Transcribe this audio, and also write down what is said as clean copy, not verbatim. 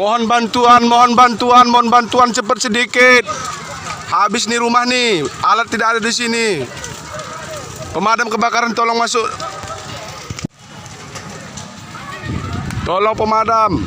Mohon bantuan cepat sedikit. Habis nih rumah nih, alat tidak ada di sini. Pemadam kebakaran tolong masuk. Tolong pemadam.